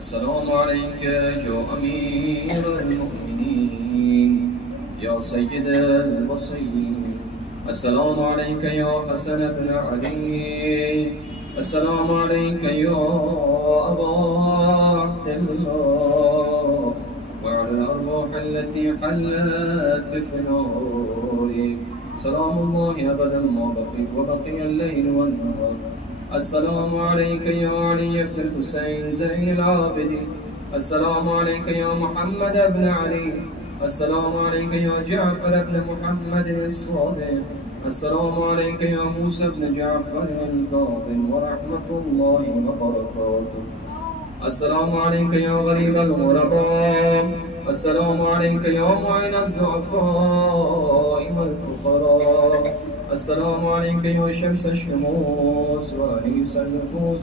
السلام عليك يا أمير المؤمنين يا سيد البصير. السلام عليك يا حسن بن علي. السلام عليك يا أبا عبد الله وعلى الأرواح التي حلت بفنائك سلام الله أبدا ما بقي وبقي الليل والنهار. السلام عليك يا علي بن الحسين زين العابدين. السلام عليك يا محمد بن علي. السلام عليك يا جعفر بن محمد الصادق. السلام عليك يا موسى بن جعفر الكاظم ورحمة الله وبركاته. السلام عليك يا غريب الغرباء. السلام عليك يا معين الضعفاء والفقراء. السلام عليك يا شمس الشموس وأنيس النفوس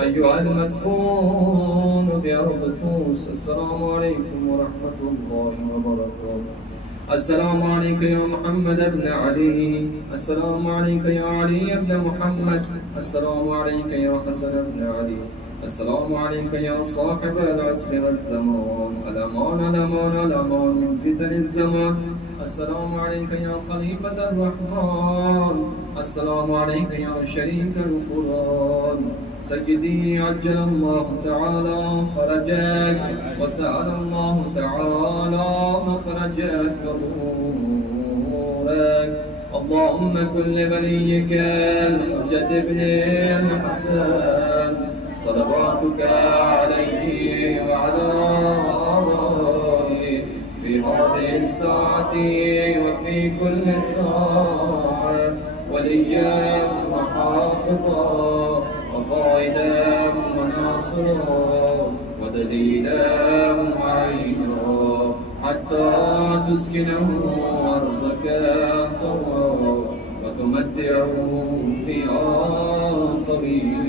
أيها المدفون بأرض طوس. السلام عليكم ورحمة الله وبركاته. السلام عليك يا محمد بن علي. السلام عليك يا علي بن محمد. السلام عليك يا حسن بن علي. السلام عليك يا صاحب العصر والزمان الأمان الأمان الأمان من فتن الزمان. السلام عليك يا خليفة الرحمن. السلام عليك يا شريك القرآن. سيدي عجل الله تعالى فرجك وسأل الله تعالى مخرجك ظهورك. اللهم كن لوليك الحجة بن الحسن صلواتك عليه وعلى آله في هذه الساعة وفي كل ساعة وليا وحافظا وقائدا وناصرا ودليلا وعينا حتى تسكنه أرضك طوعا وتمتعه فيها طويلا